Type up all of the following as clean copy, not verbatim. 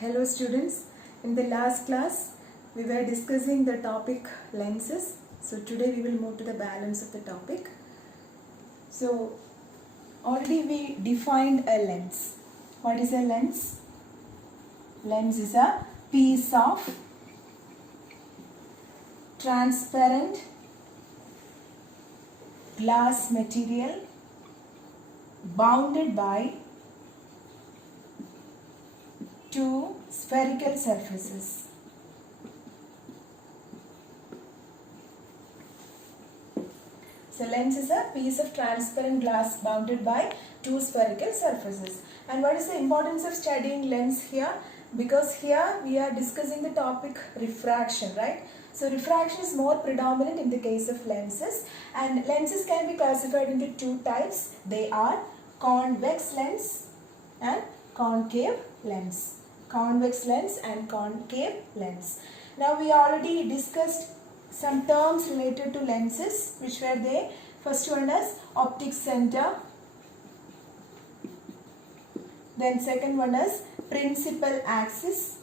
Hello students, in the last class we were discussing the topic lenses. So today we will move to the balance of the topic. So already we defined a lens. What is a lens? Lens is a piece of transparent glass material bounded by two spherical surfaces. So lens is a piece of transparent glass bounded by two spherical surfaces. And what is the importance of studying lens here? Because here we are discussing the topic refraction, right? So refraction is more predominant in the case of lenses, and lenses can be classified into two types. They are convex lens and concave lens. Convex lens and concave lens. Now we already discussed some terms related to lenses. Which were they? First one is optic center. Then second one is principal axis.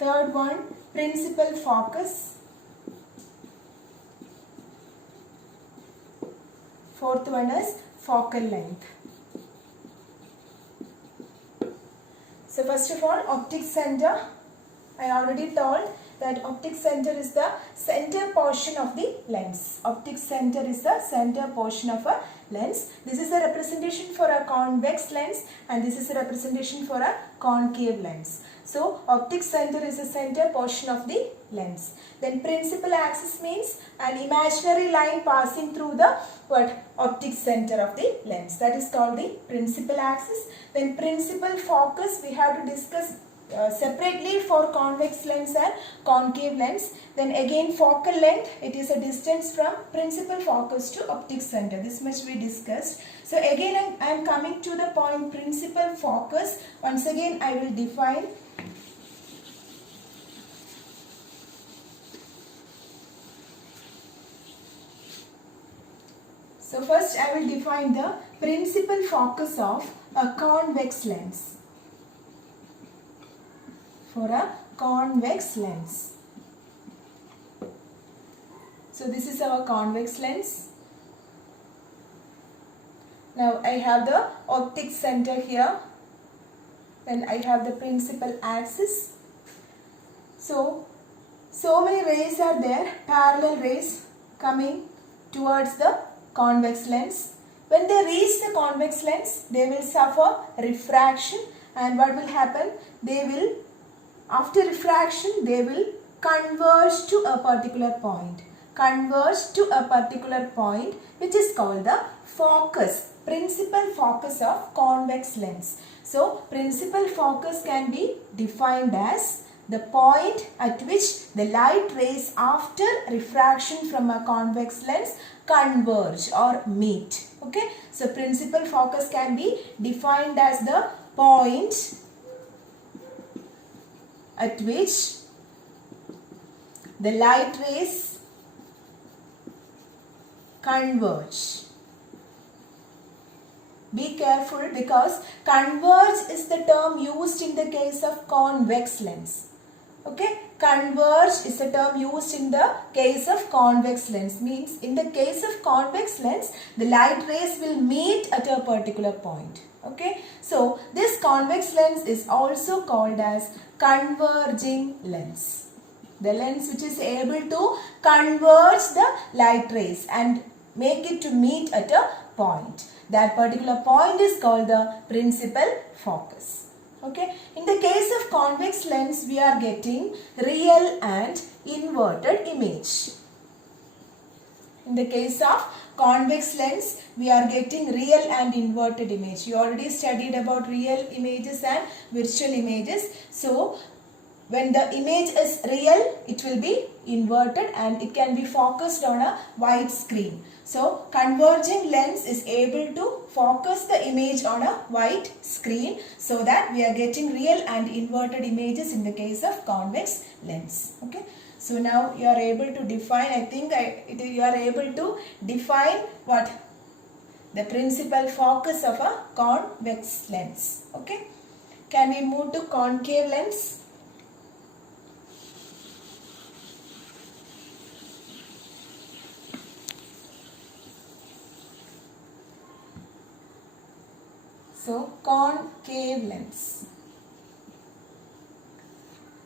Third one, principal focus. Fourth one is focal length. So first of all, optic center. I already told that optic center is the center portion of the lens. Optic center is the center portion of a lens. This is a representation for a convex lens and this is a representation for a concave lens. So optic center is the center portion of the lens. Then principal axis means an imaginary line passing through the optic center of the lens. That is called the principal axis. Then principal focus we have to discuss separately for convex lens and concave lens. Then again focal length, it is a distance from principal focus to optic center. This much we discussed. So again I am coming to the point principal focus. Once again I will define. So first I will define the principal focus of a convex lens. For a convex lens. So this is our convex lens. Now I have the optic center here. Then I have the principal axis. So many rays are there, parallel rays coming towards the convex lens. When they reach the convex lens, they will suffer refraction, and what will happen? After refraction, they will converge to a particular point. Converge to a particular point which is called the focus, principal focus of convex lens. So, principal focus can be defined as the point at which the light rays after refraction from a convex lens converge or meet. Okay. So, principal focus can be defined as the point at which the light rays converge. Be careful because converge is the term used in the case of convex lens. Okay, converge is a term used in the case of convex lens. Means in the case of convex lens, the light rays will meet at a particular point. Okay, so this convex lens is also called as converging lens. The lens which is able to converge the light rays and make it to meet at a point. That particular point is called the principal focus. Okay. In the case of convex lens, we are getting real and inverted image. In the case of convex lens, we are getting real and inverted image. You already studied about real images and virtual images. So, when the image is real, it will be inverted and it can be focused on a wide screen. So, converging lens is able to focus the image on a wide screen so that we are getting real and inverted images in the case of convex lens. Okay. So, now you are able to define, you are able to define what? the principal focus of a convex lens. Okay. Can we move to concave lens? So, concave lens.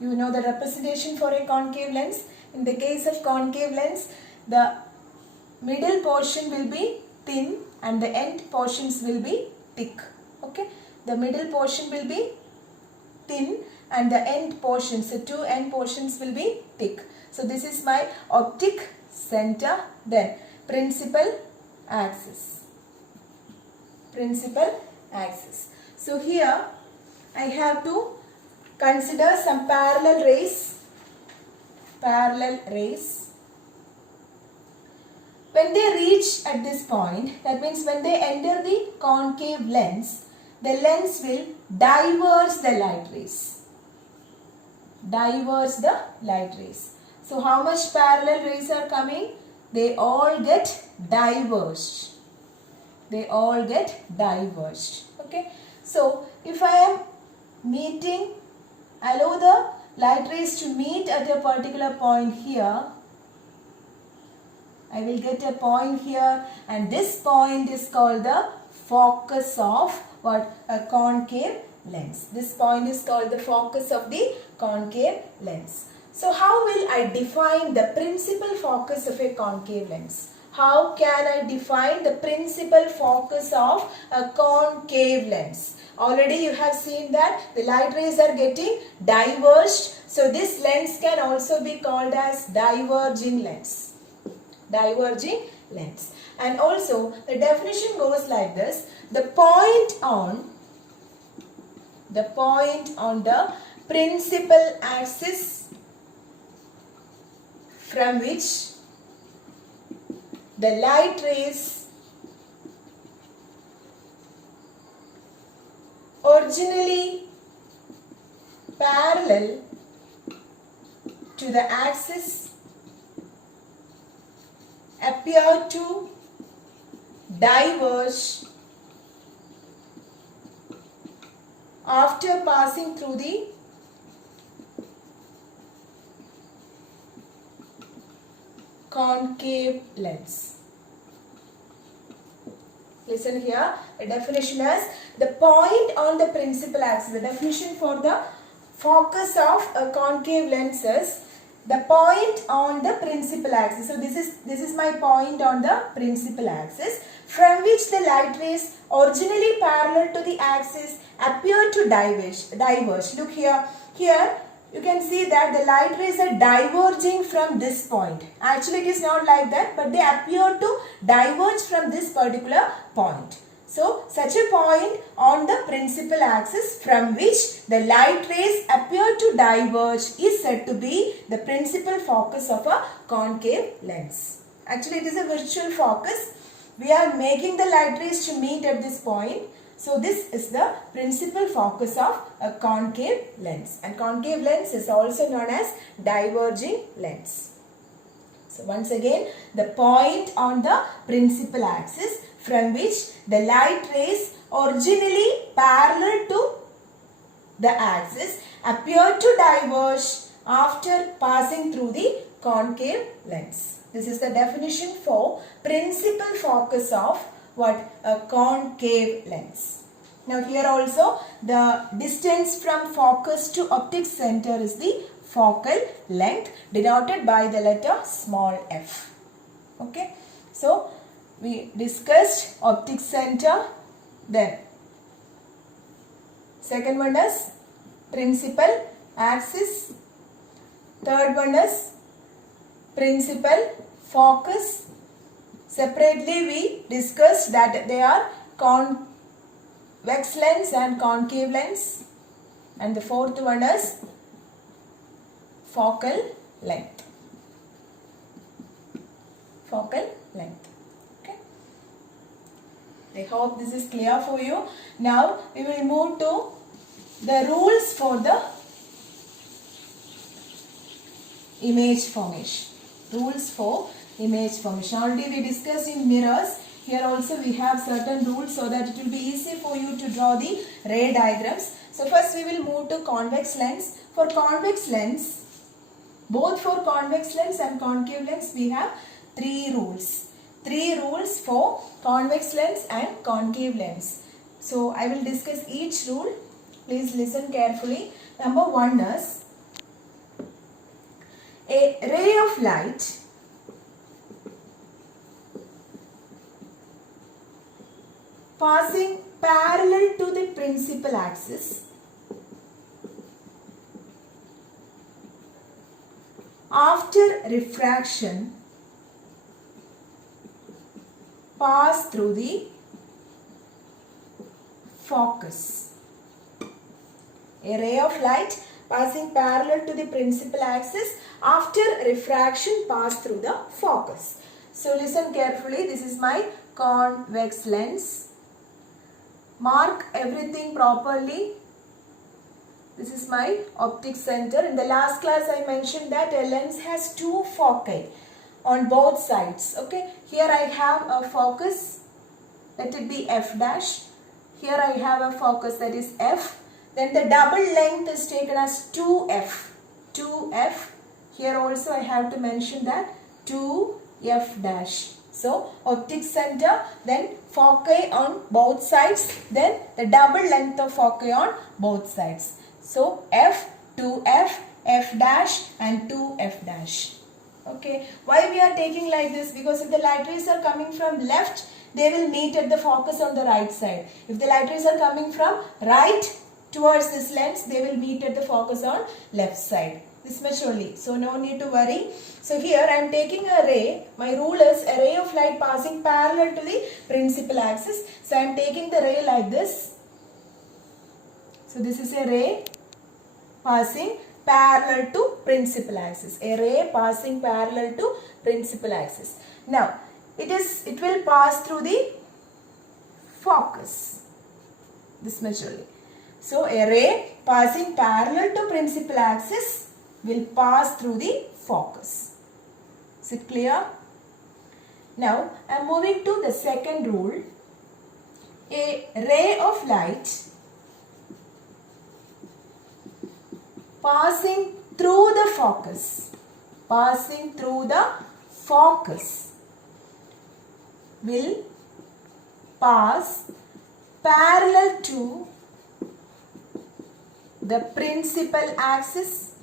You know the representation for a concave lens. In the case of concave lens, the middle portion will be thin and the end portions will be thick. Okay. The middle portion will be thin and the end portions, the two end portions will be thick. So, this is my optic center. Then, principal axis. Principal axis. So, here I have to consider some parallel rays. Parallel rays. When they reach at this point, that means when they enter the concave lens, the lens will diverge the light rays. Diverge the light rays. So, how much parallel rays are coming? They all get diverged. They all get diverged. Okay. So, if I am meeting, allow the light rays to meet at a particular point here, I will get a point here, and this point is called the focus of what? A concave lens. This point is called the focus of the concave lens. So, how will I define the principal focus of a concave lens? How can I define the principal focus of a concave lens? Already you have seen that the light rays are getting diverged. So, this lens can also be called as diverging lens. Diverging lens. And also the definition goes like this: the point on the principal axis from which the light rays originally parallel to the axis appear to diverge after passing through the concave lens. Listen here, the definition is the point on the principal axis. The definition for the focus of a concave lens is the point on the principal axis. So this is my point on the principal axis from which the light rays originally parallel to the axis appear to diverge. Look here. Here you can see that the light rays are diverging from this point. Actually it is not like that, but they appear to diverge from this particular point. So, such a point on the principal axis from which the light rays appear to diverge is said to be the principal focus of a concave lens. Actually, it is a virtual focus. We are making the light rays to meet at this point. So, this is the principal focus of a concave lens. And concave lens is also known as diverging lens. So, once again, the point on the principal axis from which the light rays originally parallel to the axis appear to diverge after passing through the concave lens. This is the definition for principal focus of what? A concave lens. Now here also the distance from focus to optic center is the focal length denoted by the letter small f. Okay. So we discussed optic center, then second one is principal axis, third one is principal focus. Separately we discussed that they are convex lens and concave lens, and the fourth one is focal length. Focal length. I hope this is clear for you. Now we will move to the rules for the image formation. Rules for image formation. Already we discussed in mirrors. Here also we have certain rules so that it will be easy for you to draw the ray diagrams. So first we will move to convex lens. For convex lens, both for convex lens and concave lens, we have three rules. Three rules for convex lens and concave lens. So I will discuss each rule. Please listen carefully. Number one is, a ray of light passing parallel to the principal axis after refraction pass through the focus. A ray of light passing parallel to the principal axis after refraction pass through the focus. So listen carefully. This is my convex lens. Mark everything properly. This is my optic center. In the last class I mentioned that a lens has two foci on both sides. Okay. Here I have a focus. Let it be f dash. Here I have a focus, that is f. Then the double length is taken as 2f. 2f. Here also I have to mention that 2f dash. So optic center, then foci on both sides, then the double length of foci on both sides. So f, 2f, f dash and 2f dash. Okay. Why we are taking like this? Because if the light rays are coming from left, they will meet at the focus on the right side. If the light rays are coming from right towards this lens, they will meet at the focus on left side. This much only. So no need to worry. So here I am taking a ray. My rule is a ray of light passing parallel to the principal axis. So I am taking the ray like this. So this is a ray passing parallel to principal axis. A ray passing parallel to principal axis. Now it will pass through the focus. This much only. So a ray passing parallel to principal axis will pass through the focus. Is it clear? Now I am moving to the second rule. A ray of light passing through the focus will pass parallel to the principal axis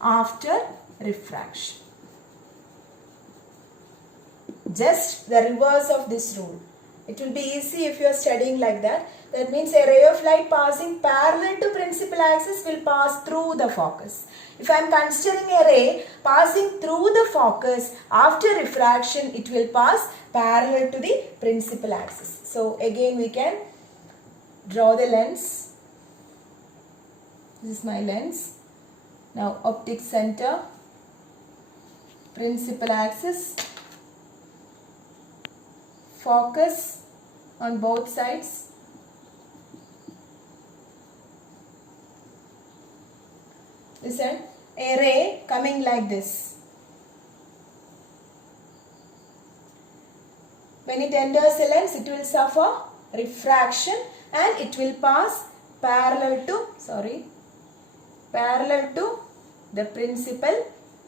after refraction. Just the reverse of this rule. It will be easy if you are studying like that. That means a ray of light passing parallel to principal axis will pass through the focus. If I am considering a ray passing through the focus after refraction, it will pass parallel to the principal axis. So again we can draw the lens. This is my lens. Now optic center, principal axis, focus on both sides. Listen, a ray coming like this. When it enters the lens, it will suffer refraction and it will pass parallel to the principal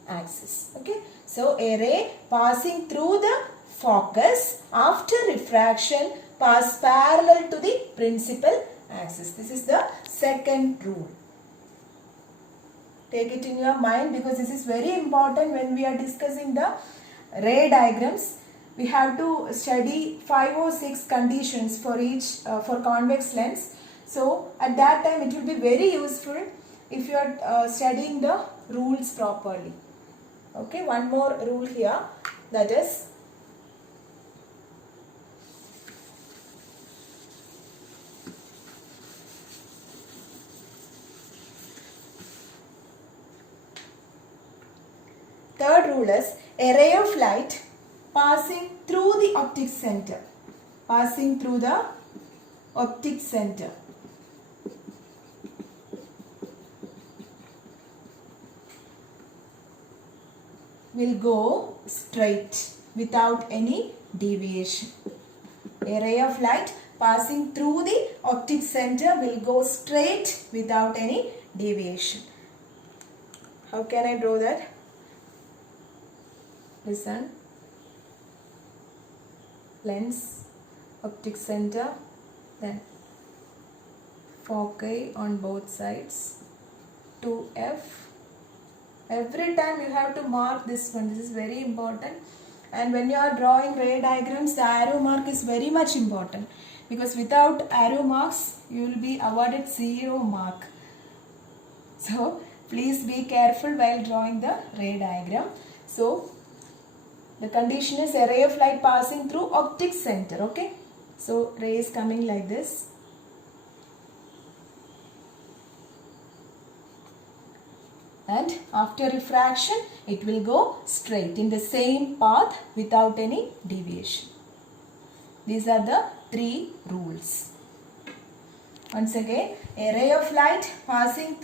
axis. Okay. So a ray passing through the focus after refraction pass parallel to the principal axis. This is the second rule. Take it in your mind because this is very important when we are discussing the ray diagrams. We have to study 5 or 6 conditions for each for convex lens. So at that time it will be very useful if you are studying the rules properly. Okay, one more rule here, that is third rule is a ray of light passing through the optic center. Passing through the optic center will go straight. without any deviation. A ray of light passing through the optic center will go straight without any deviation. How can I draw that? Listen. Lens, optic center, then foci on both sides, 2f. Every time you have to mark this one. This is very important. And when you are drawing ray diagrams, the arrow mark is very much important, because without arrow marks you will be awarded 0 mark. So please be careful while drawing the ray diagram. So the condition is a ray of light passing through optic center. Okay, so ray is coming like this. And after refraction, it will go straight in the same path without any deviation. These are the 3 rules. Once again, a ray of light passing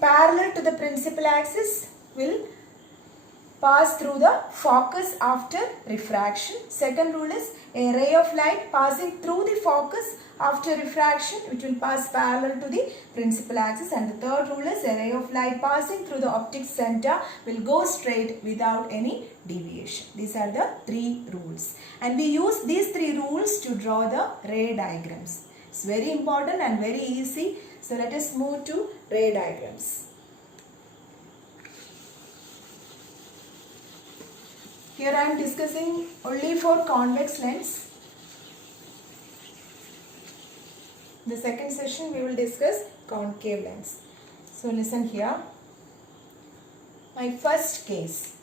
parallel to the principal axis will pass through the focus after refraction. Second rule is a ray of light passing through the focus after refraction, which will pass parallel to the principal axis. And the third rule is a ray of light passing through the optic center will go straight without any deviation. These are the 3 rules. And we use these 3 rules to draw the ray diagrams. It's very important and very easy. So let us move to ray diagrams. Here I am discussing only for convex lens. The second session we will discuss concave lens. So listen here. My first case.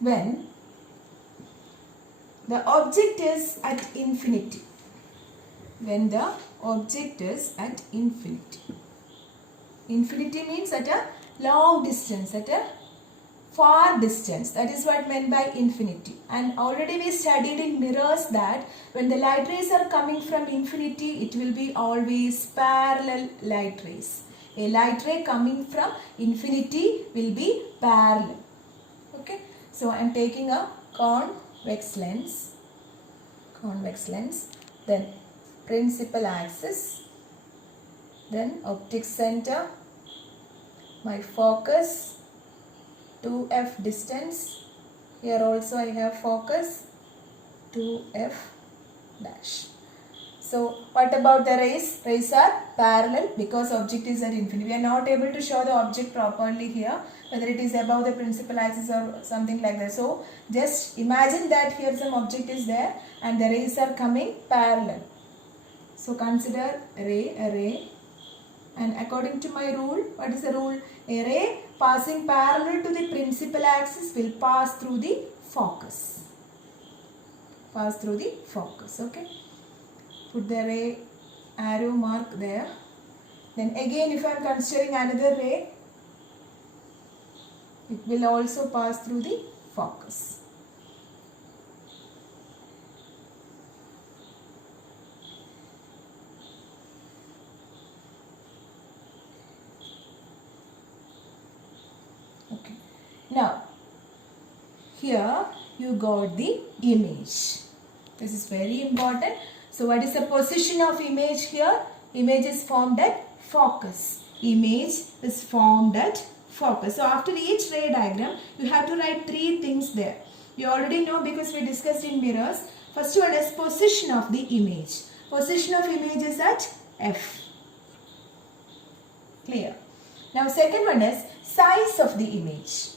When the object is at infinity. When the object is at infinity. Infinity means at a long distance, at a far distance. That is what meant by infinity. And already we studied in mirrors that when the light rays are coming from infinity, it will be always parallel light rays. A light ray coming from infinity will be parallel. Okay. So I am taking a convex lens. Then principal axis. Then optic center. My focus. 2f distance. Here also I have focus 2f dash. So what about the rays? Rays are parallel because object is at infinity. We are not able to show the object properly here, whether it is above the principal axis or something like that. So just imagine that here some object is there and the rays are coming parallel. So consider a ray. And according to my rule, what is the rule? A ray passing parallel to the principal axis will pass through the focus. Okay. Put the ray arrow mark there. Then again, if I am considering another ray, it will also pass through the focus. Okay. Now, here you got the image. This is very important. So, what is the position of image here? Image is formed at focus. So, after each ray diagram, you have to write 3 things there. You already know because we discussed in mirrors. First one is position of the image. Position of image is at F. Clear. Now, second one is size of the image.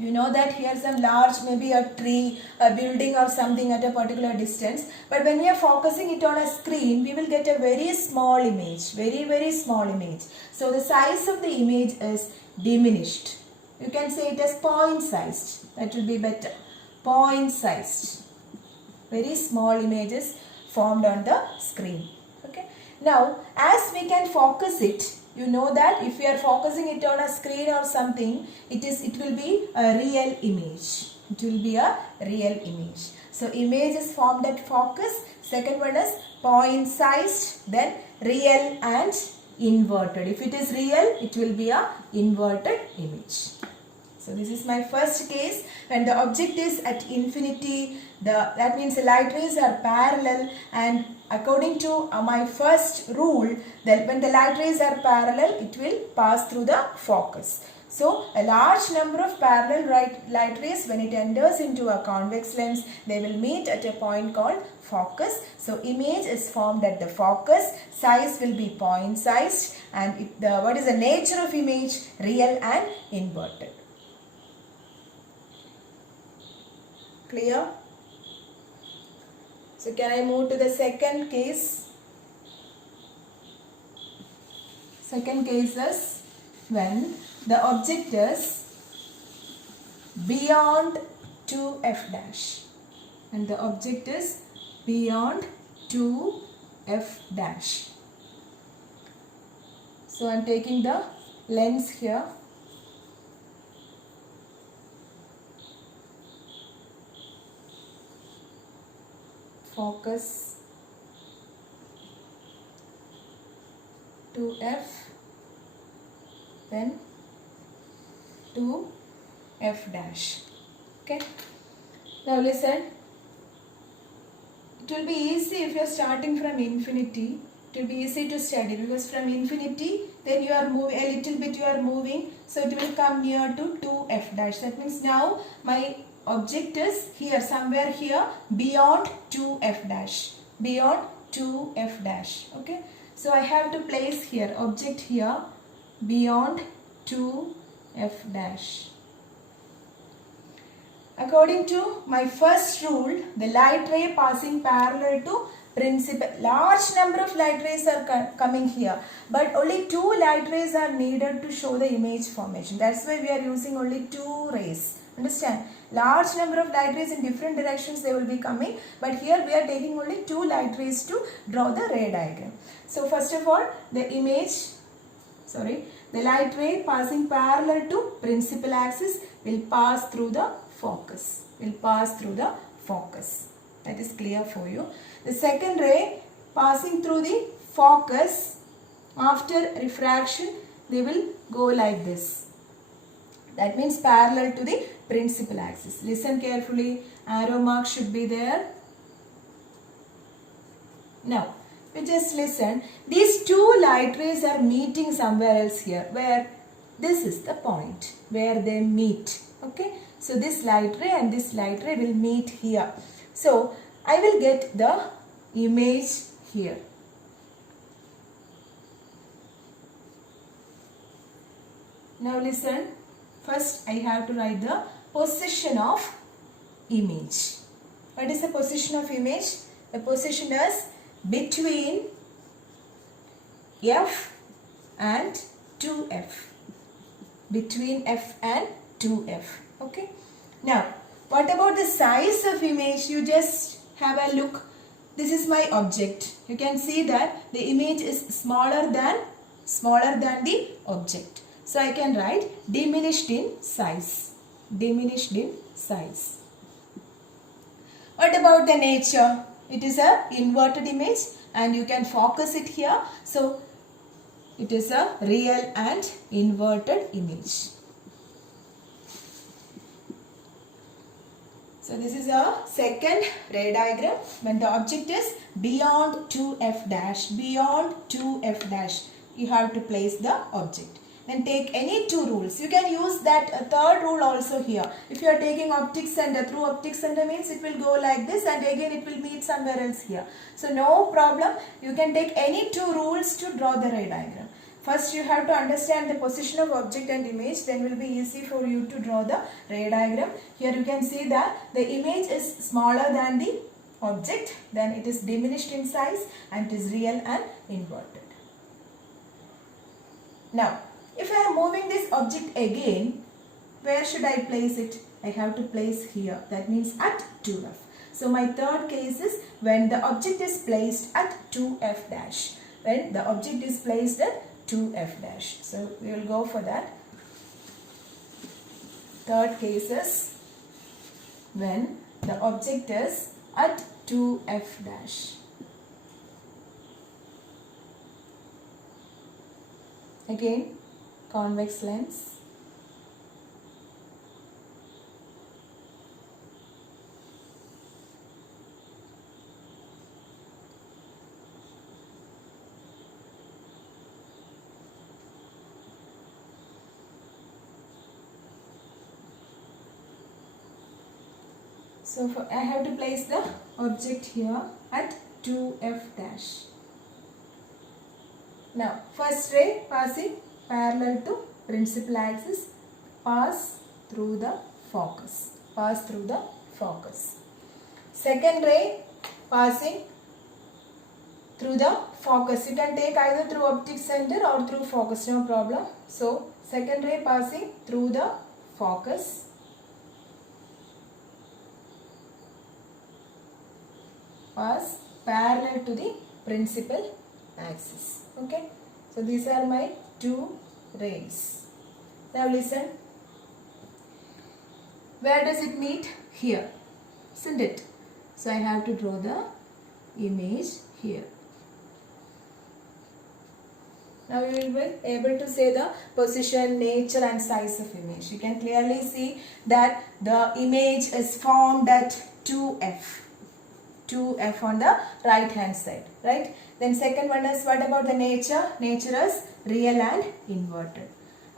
You know that here some large, maybe a tree, a building or something at a particular distance. But when we are focusing it on a screen, we will get a very small image. Very small image. So the size of the image is diminished. You can say it as point sized. That will be better. Point sized. Very small images formed on the screen. Okay. Now, as we can focus it, you know that if we are focusing it on a screen or something, it will be a real image. So image is formed at focus. Second one is point sized, then real and inverted. If it is real, it will be a inverted image. So this is my first case. When the object is at infinity, that means the light rays are parallel, and according to my first rule, that when the light rays are parallel, it will pass through the focus. So a large number of parallel light rays, when it enters into a convex lens, they will meet at a point called focus. So image is formed at the focus. Size will be point sized, and what is the nature of image? Real and inverted. Clear? So can I move to the second case? Second case is when the object is beyond 2f dash, and the object is beyond 2f dash. So I am taking the lens here. Focus 2f, then 2f dash. Okay. Now listen. It will be easy if you are starting from infinity. It will be easy to study, because from infinity, then you are moving a little bit. You are moving, so it will come near to 2f dash. That means now my object is here, somewhere here, beyond 2f dash, beyond 2f dash. Okay, so I have to place here object here beyond 2f dash. According to my first rule, the light ray passing parallel to principal, large number of light rays are coming here, but only 2 light rays are needed to show the image formation. That's why we are using only 2 rays. Understand? Large number of light rays in different directions they will be coming, but here we are taking only 2 light rays to draw the ray diagram. So first of all, the light ray passing parallel to principal axis will pass through the focus. That is clear for you. The second ray passing through the focus, after refraction they will go like this. That means parallel to the principal axis. Listen carefully. Arrow mark should be there. Now, you just listen. These 2 light rays are meeting somewhere else here, where this is the point where they meet. Okay. So this light ray and this light ray will meet here. So I will get the image here. Now listen. First I have to write the position of image. What is the position of image? The position is between f and 2f. Between f and 2f. Okay. Now, what about the size of image? You just have a look. This is my object. You can see that the image is smaller than the object. So I can write diminished in size. Diminished in size. What about the nature? It is a inverted image and you can focus it here. So it is a real and inverted image. So this is a second ray diagram when the object is beyond 2f dash. Beyond 2f dash, you have to place the object. Then take any 2 rules. You can use that third rule also here. If you are taking optic center, through optic center means it will go like this and again it will meet somewhere else here. So no problem. You can take any 2 rules to draw the ray diagram. First you have to understand the position of object and image, then will be easy for you to draw the ray diagram. Here you can see that the image is smaller than the object, then it is diminished in size and it is real and inverted. Now, if I am moving this object again, where should I place it? I have to place here. That means at 2f. So my third case is when the object is placed at 2f dash. When the object is placed at 2f dash. So we will go for that. Third case is when the object is at 2f dash. Again, convex lens. So I have to place the object here at 2f dash. Now first ray passing parallel to principal axis, pass through the focus. Pass through the focus. Second ray passing through the focus. You can take either through optic center or through focus, no problem. So second ray passing through the focus. Pass parallel to the principal axis. Okay. So these are my two rays. Now listen. Where does it meet? Here. Isn't it? So I have to draw the image here. Now you will be able to say the position, nature and size of image. You can clearly see that the image is formed at 2f. 2f on the right hand side, right? Then second one is, what about the nature? Nature is real and inverted.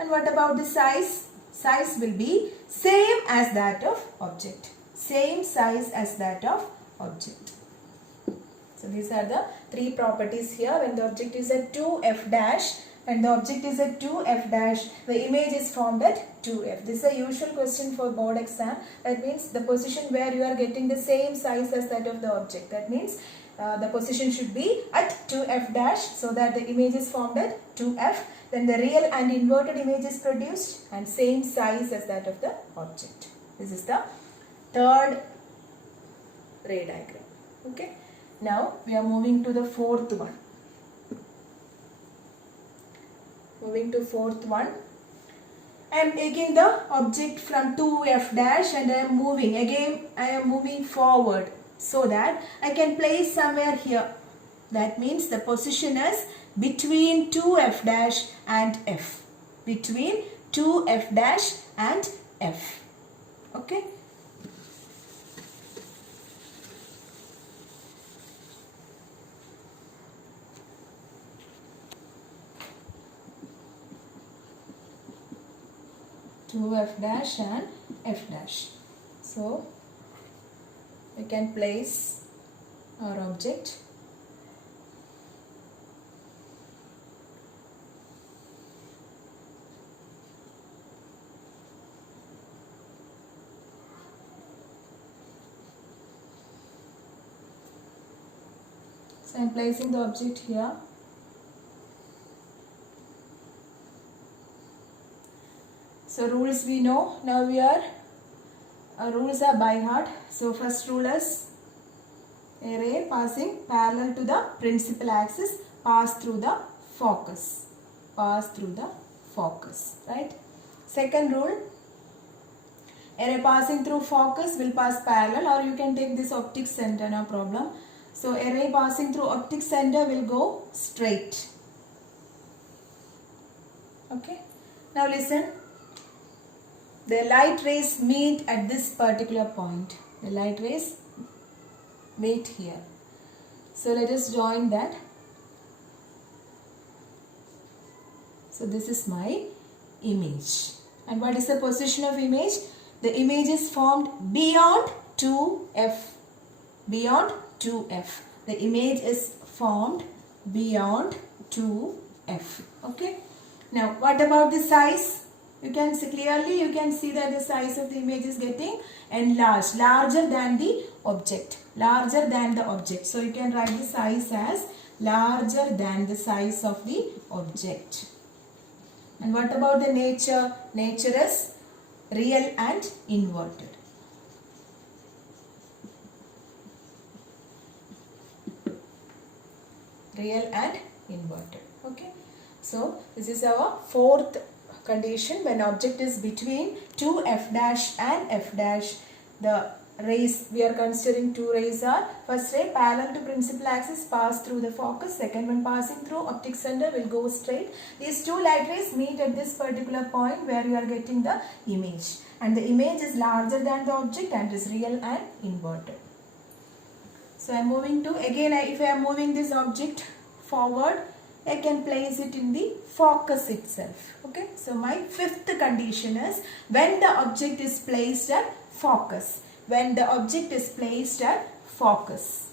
And what about the size? Size will be same as that of object. Same size as that of object. So these are the three properties here. When the object is at 2f dash and the object is at 2f dash, the image is formed at 2f. This is a usual question for board exam. That means the position where you are getting the same size as that of the object. That means the position should be at 2f dash, so that the image is formed at 2f. Then the real and inverted image is produced and same size as that of the object. This is the third ray diagram. Okay. Now we are moving to the fourth one. Moving to fourth one. I am taking the object from 2f dash and I am moving. Again I am moving forward so that I can place somewhere here. That means the position is between 2f dash and f. Between 2f dash and f. Okay. To f dash and f dash. So we can place our object so I am placing the object here. So rules we know. Now our rules are by heart. So first rule is a ray passing parallel to the principal axis pass through the focus. Pass through the focus. Right. Second rule, a ray passing through focus will pass parallel, or you can take this optic center, no problem. So a ray passing through optic center will go straight. Okay. Now listen. The light rays meet at this particular point. The light rays meet here. So let us join that. So this is my image. And what is the position of image? The image is formed beyond 2f. Beyond 2f. The image is formed beyond 2f. Okay. Now what about the size? You can see clearly, you can see that the size of the image is getting enlarged, larger than the object, larger than the object. So you can write the size as larger than the size of the object. And what about the nature? Nature is real and inverted. Real and inverted. Okay. So this is our fourth condition. When object is between 2f dash and f dash, the rays, we are considering two rays are, first ray parallel to principal axis pass through the focus, second one passing through optic center will go straight. These two light rays meet at this particular point where you are getting the image, and the image is larger than the object and is real and inverted. So I am moving to, again if I am moving this object forward, I can place it in the focus itself. Okay, so my fifth condition is when the object is placed at focus. When the object is placed at focus.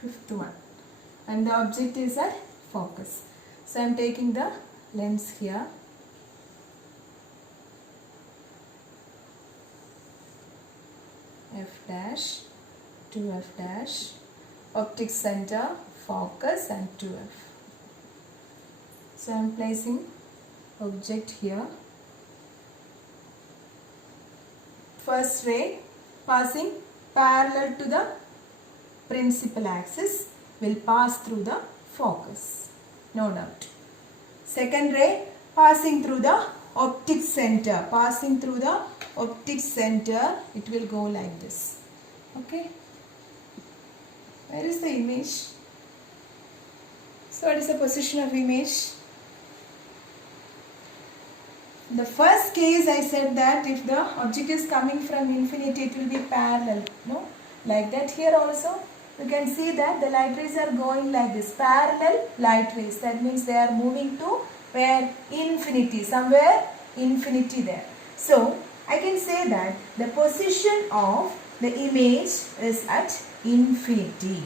Fifth one. And the object is at focus. So I am taking the lens here. F dash, 2F dash, optic center, focus and 2F. So I am placing object here. First ray passing parallel to the principal axis will pass through the focus, no doubt. Second ray passing through the optic center, it will go like this. Okay, where is the image? So what is the position of image? In the first case I said that if the object is coming from infinity, it will be parallel, no? Like that here also you can see that the light rays are going like this, parallel light rays. That means they are moving to where? Infinity, somewhere infinity there. So I can say that the position of the image is at infinity.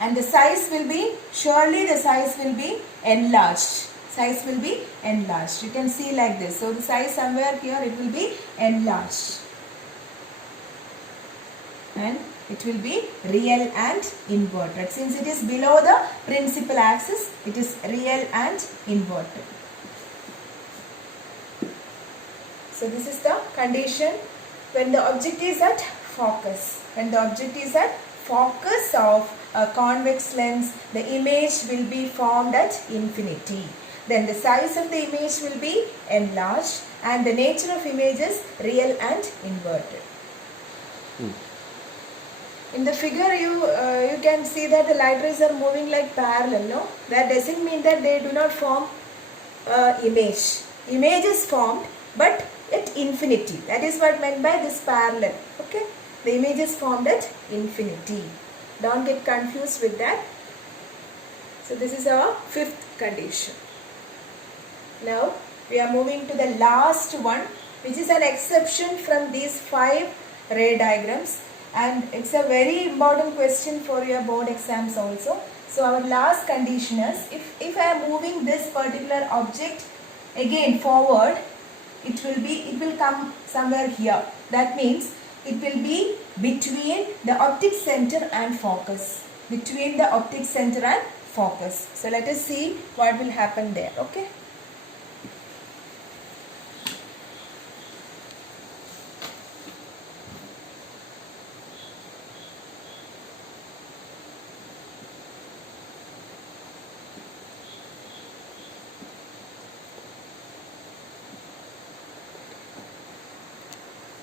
And the size will be, surely the size will be enlarged. Size will be enlarged. You can see like this. So the size somewhere here it will be enlarged. And it will be real and inverted. Since it is below the principal axis, it is real and inverted. So this is the condition when the object is at focus. When the object is at focus of a convex lens, the image will be formed at infinity. Then the size of the image will be enlarged and the nature of image is real and inverted. In the figure you can see that the light rays are moving like parallel, no? That doesn't mean that they do not form image. Image is formed but at infinity. That is what meant by this parallel. Okay? The image is formed at infinity. Don't get confused with that. So this is our fifth condition. Now we are moving to the last one, which is an exception from these 5 ray diagrams. And it's a very important question for your board exams also. So our last condition is, if I am moving this particular object again forward, it will come somewhere here. That means it will be between the optic center and focus. Between the optic center and focus. So let us see what will happen there. Okay.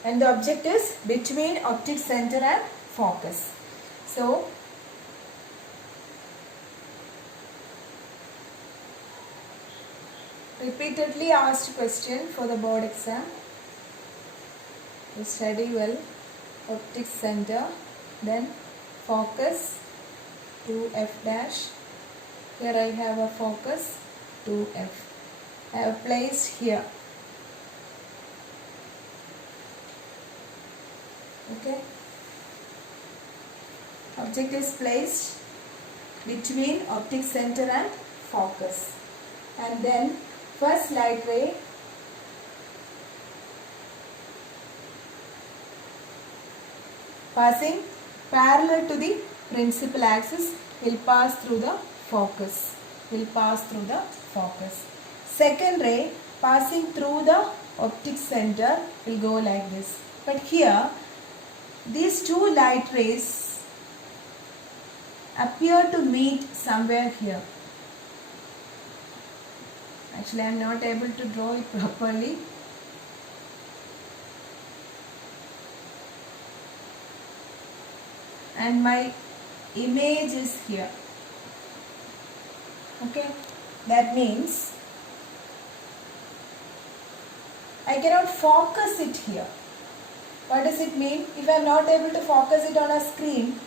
And the object is between optic center and focus. So repeatedly asked question for the board exam. You study well. Optic center, then focus 2F dash. Here I have a focus 2F. I have placed here. Okay. Object is placed between optic center and focus. And then first light ray passing parallel to the principal axis will pass through the focus. Second ray passing through the optic center will go like this. But here these two light rays appear to meet somewhere here. Actually, I am not able to draw it properly. And my image is here. Okay, that means I cannot focus it here. What does it mean? If I am not able to focus it on a screen,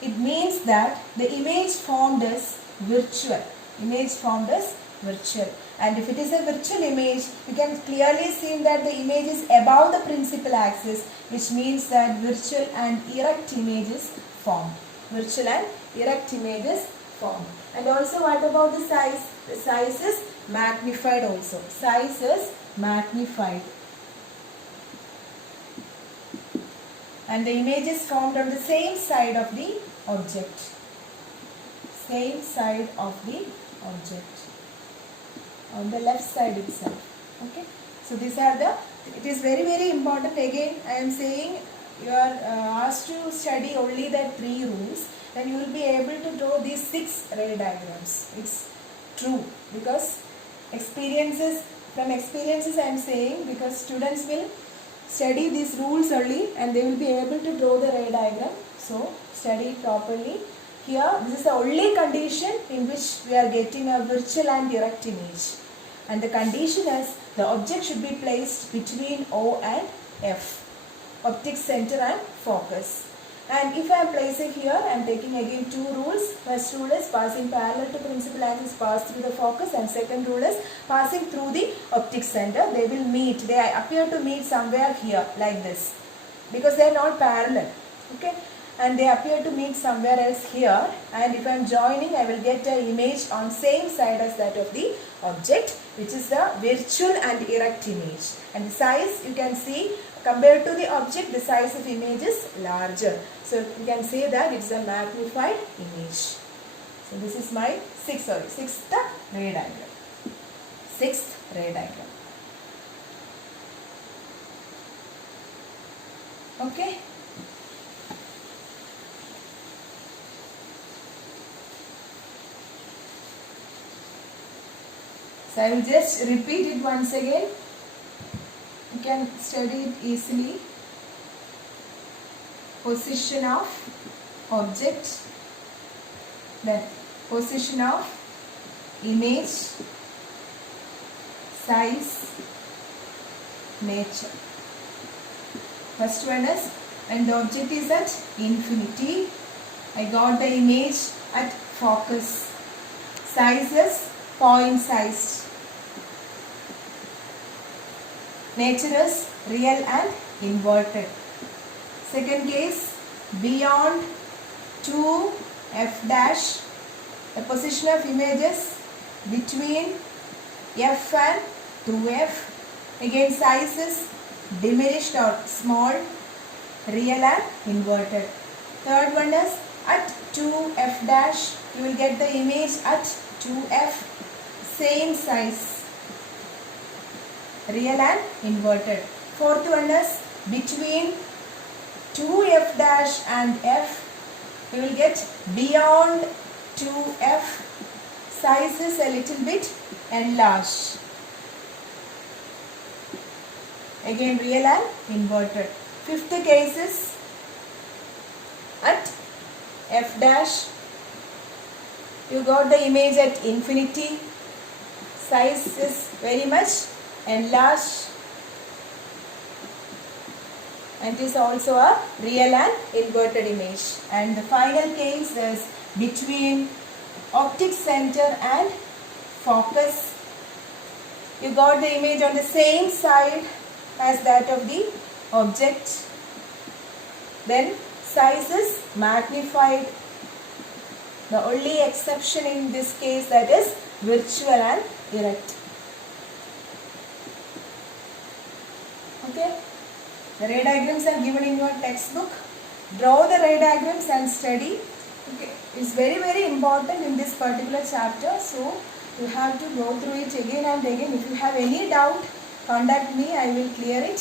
it means that the image formed is virtual. Image formed is virtual. And if it is a virtual image, you can clearly see that the image is above the principal axis, which means that virtual and erect images formed. Virtual and erect images formed. And also, what about the size? The size is magnified also. Size is magnified. And the image is formed on the same side of the object. Same side of the object. On the left side itself. Okay. So these are the, it is very important. Again, I am saying you are asked to study only the 3 rules. Then you will be able to draw these 6 ray diagrams. It's true, because from experiences I am saying, because students will study these rules only and they will be able to draw the ray diagram. So study properly. Here, this is the only condition in which we are getting a virtual and erect image. And the condition is the object should be placed between O and F. Optic center and focus. And if I am placing here, I am taking again 2 rules. First rule is passing parallel to principal axis, pass through the focus. And second rule is passing through the optic center. They will meet. They appear to meet somewhere here like this. Because they are not parallel. Okay. And they appear to meet somewhere else here, and if I am joining, I will get an image on same side as that of the object, which is the virtual and erect image. And the size, you can see, compared to the object, the size of image is larger. So you can say that it's a magnified image. So this is my sixth ray diagram. Sixth ray diagram. Okay. So I will just repeat it once again. You can study it easily. Position of object, then position of image, size, nature. First one is when the object is at infinity, I got the image at focus. Size is point sized. Nature is real and inverted. Second case, beyond 2 f dash, the position of images between f and 2f. Again, size is diminished or small, real and inverted. Third one is at 2 f dash, you will get the image at 2f, same size, real and inverted. Fourth one is between 2f dash and f, you will get beyond 2f, size is a little bit enlarged. Again, real and inverted. Fifth case is at f dash, you got the image at infinity, size is very much enlarged, and it is also a real and inverted image. And the final case is between optic center and focus, you got the image on the same side as that of the object, then size is magnified. The only exception in this case, that is virtual and erect. Okay. The ray diagrams are given in your textbook. Draw the ray diagrams and study. Okay. It's very important in this particular chapter. So you have to go through it again and again. If you have any doubt, contact me, I will clear it.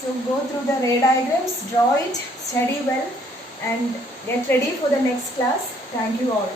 So go through the ray diagrams, draw it, study well, and get ready for the next class. Thank you all.